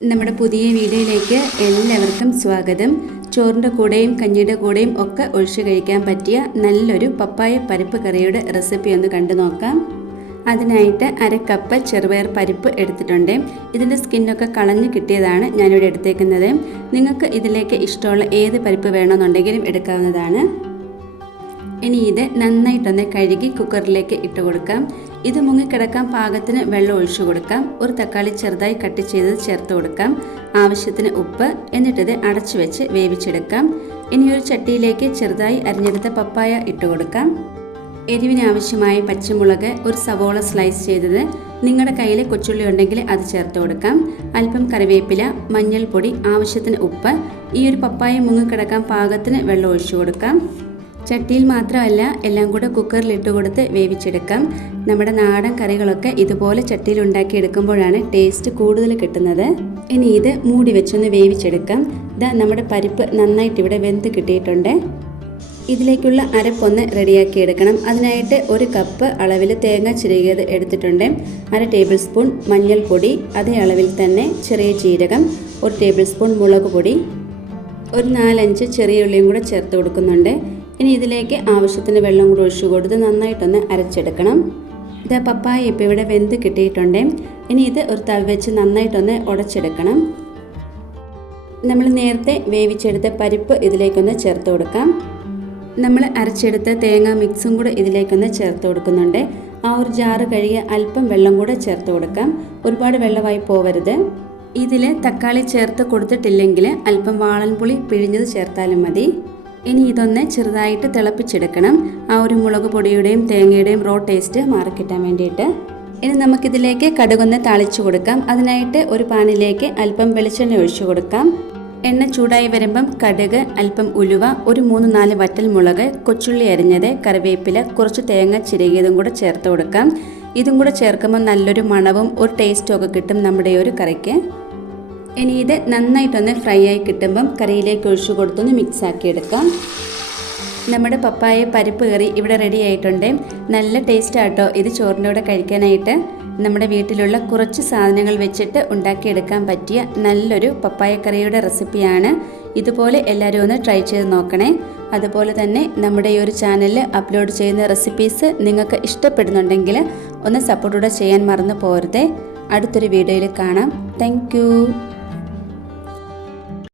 നമ്മുടെ പുതിയ വീഡിയോയിലേക്ക് എല്ലാവർക്കും സ്വാഗതം. ചോറിന്റെ കൂടെയും കഞ്ഞിയുടെ കൂടെയും ഒക്കെ ഒഴിച്ചു കഴിക്കാൻ പറ്റിയ നല്ലൊരു പപ്പായ പരിപ്പ് കറിയുടെ റെസിപ്പി ഒന്ന് കണ്ടു നോക്കാം. അതിനായിട്ട് അര കപ്പ് ചെറുപയർ പരിപ്പ് എടുത്തിട്ടുണ്ട്. ഇതിന്റെ സ്കിന്നൊക്കെ കളഞ്ഞ് കിട്ടിയതാണ് ഞാനിവിടെ എടുത്തേക്കുന്നത്. നിങ്ങൾക്ക് ഇതിലേക്ക് ഇഷ്ടമുള്ള ഏത് പരിപ്പ് വേണമെന്നുണ്ടെങ്കിലും എടുക്കാവുന്നതാണ്. ഇനി ഇത് നന്നായിട്ടൊന്ന് കഴുകി കുക്കറിലേക്ക് ഇട്ട് കൊടുക്കാം. ഇത് മുങ്ങിക്കിടക്കാൻ പാകത്തിന് വെള്ളം ഒഴിച്ചു കൊടുക്കാം. ഒരു തക്കാളി ചെറുതായി കട്ട് ചെയ്തത് ചേർത്ത് കൊടുക്കാം. ആവശ്യത്തിന് ഉപ്പ് എന്നിട്ടിത് അടച്ചു വെച്ച് വേവിച്ചെടുക്കാം. ഇനി ഒരു ചട്ടിയിലേക്ക് ചെറുതായി അരിഞ്ഞെടുത്ത പപ്പായ ഇട്ട് കൊടുക്കാം. എരിവിന് ആവശ്യമായ പച്ചമുളക് ഒരു സവോള സ്ലൈസ് ചെയ്തത് നിങ്ങളുടെ കയ്യിൽ കൊച്ചുള്ളി ഉണ്ടെങ്കിൽ അത് ചേർത്ത് കൊടുക്കാം. അല്പം കറിവേപ്പില മഞ്ഞൾപ്പൊടി ആവശ്യത്തിന് ഉപ്പ് ഈ ഒരു പപ്പായ മുങ്ങിക്കിടക്കാൻ പാകത്തിന് വെള്ളം ഒഴിച്ചു കൊടുക്കാം. ചട്ടിയിൽ മാത്രമല്ല എല്ലാം കൂടെ കുക്കറിൽ ഇട്ട് കൊടുത്ത് വേവിച്ചെടുക്കാം. നമ്മുടെ നാടൻ കറികളൊക്കെ ഇതുപോലെ ചട്ടിയിൽ ഉണ്ടാക്കി എടുക്കുമ്പോഴാണ് ടേസ്റ്റ് കൂടുതൽ കിട്ടുന്നത്. ഇനി ഇത് മൂടി വെച്ചൊന്ന് വേവിച്ചെടുക്കാം. ഇതാ നമ്മുടെ പരിപ്പ് നന്നായിട്ട് ഇവിടെ വെന്ത് കിട്ടിയിട്ടുണ്ട്. ഇതിലേക്കുള്ള അരപ്പൊന്ന് റെഡിയാക്കി എടുക്കണം. അതിനായിട്ട് ഒരു കപ്പ് അളവിൽ തേങ്ങ ചിരകിയത് എടുത്തിട്ടുണ്ട്. അര ടേബിൾ സ്പൂൺ മഞ്ഞൾപ്പൊടി അതേ അളവിൽ തന്നെ ചെറിയ ജീരകം ഒരു ടേബിൾ സ്പൂൺ മുളക് പൊടി ഒരു നാലഞ്ച് ചെറിയ ഉള്ളിയും കൂടെ ചേർത്ത് കൊടുക്കുന്നുണ്ട്. ഇനി ഇതിലേക്ക് ആവശ്യത്തിന് വെള്ളം കൂടി ഒഴിച്ചു കൊടുത്ത് നന്നായിട്ടൊന്ന് അരച്ചെടുക്കണം. ഇത് പപ്പായ ഇപ്പോൾ ഇവിടെ വെന്ത് കിട്ടിയിട്ടുണ്ട്. ഇനി ഇത് ഒരു തവി വെച്ച് നന്നായിട്ടൊന്ന് ഉടച്ചെടുക്കണം. നമ്മൾ നേരത്തെ വേവിച്ചെടുത്ത പരിപ്പ് ഇതിലേക്കൊന്ന് ചേർത്ത് കൊടുക്കാം. നമ്മൾ അരച്ചെടുത്ത തേങ്ങ മിക്സും കൂടെ ഇതിലേക്കൊന്ന് ചേർത്ത് കൊടുക്കുന്നുണ്ട്. ആ ഒരു ജാറ് കഴുകിയ അല്പം വെള്ളം കൂടെ ചേർത്ത് കൊടുക്കാം. ഒരുപാട് വെള്ളമായി പോവരുത്. ഇതിൽ തക്കാളി ചേർത്ത് കൊടുത്തിട്ടില്ലെങ്കിൽ അല്പം വാളൻപുളി പിഴിഞ്ഞത് ചേർത്താലും മതി. ഇനി ഇതൊന്ന് ചെറുതായിട്ട് തിളപ്പിച്ചെടുക്കണം. ആ ഒരു മുളക് പൊടിയുടെയും തേങ്ങയുടെയും റോ ടേസ്റ്റ് മാറിക്കിട്ടാൻ വേണ്ടിയിട്ട്. ഇനി നമുക്കിതിലേക്ക് കടുകൊന്ന് താളിച്ചു കൊടുക്കാം. അതിനായിട്ട് ഒരു പാനിലേക്ക് അല്പം വെളിച്ചെണ്ണ ഒഴിച്ചു കൊടുക്കാം. എണ്ണ ചൂടായി വരുമ്പം കടുക് അല്പം ഉലുവ ഒരു മൂന്ന് നാല് വറ്റൽ മുളക് കൊച്ചുള്ളി അരിഞ്ഞത് കറിവേപ്പില കുറച്ച് തേങ്ങ ചിരകിയതും കൂടെ ചേർത്ത് കൊടുക്കാം. ഇതും കൂടെ ചേർക്കുമ്പോൾ നല്ലൊരു മണവും ഒരു ടേസ്റ്റും ഒക്കെ കിട്ടും നമ്മുടെ ഒരു കറിക്ക്. ഇനി ഇത് നന്നായിട്ടൊന്ന് ഫ്രൈ ആയി കിട്ടുമ്പം കറിയിലേക്ക് ഒഴിച്ചു കൊടുത്തൊന്ന് മിക്സ് ആക്കി എടുക്കാം. നമ്മുടെ പപ്പായ പരിപ്പ് കറി ഇവിടെ റെഡി ആയിട്ടുണ്ട്. നല്ല ടേസ്റ്റ് ആട്ടോ ഇത് ചോറിന്റെ കൂടെ കഴിക്കാനായിട്ട്. നമ്മുടെ വീട്ടിലുള്ള കുറച്ച് സാധനങ്ങൾ വെച്ചിട്ട് ഉണ്ടാക്കിയെടുക്കാൻ പറ്റിയ നല്ലൊരു പപ്പായ കറിയുടെ റെസിപ്പിയാണ്. ഇതുപോലെ എല്ലാവരും ഒന്ന് ട്രൈ ചെയ്ത് നോക്കണേ. അതുപോലെ തന്നെ നമ്മുടെ ഈ ഒരു ചാനലിൽ അപ്ലോഡ് ചെയ്യുന്ന റെസിപ്പീസ് നിങ്ങൾക്ക് ഇഷ്ടപ്പെടുന്നുണ്ടെങ്കിൽ ഒന്ന് സപ്പോർട്ടൂടെ ചെയ്യാൻ മറന്നു പോരുതേ അടുത്തൊരു വീഡിയോയിൽ കാണാം. താങ്ക്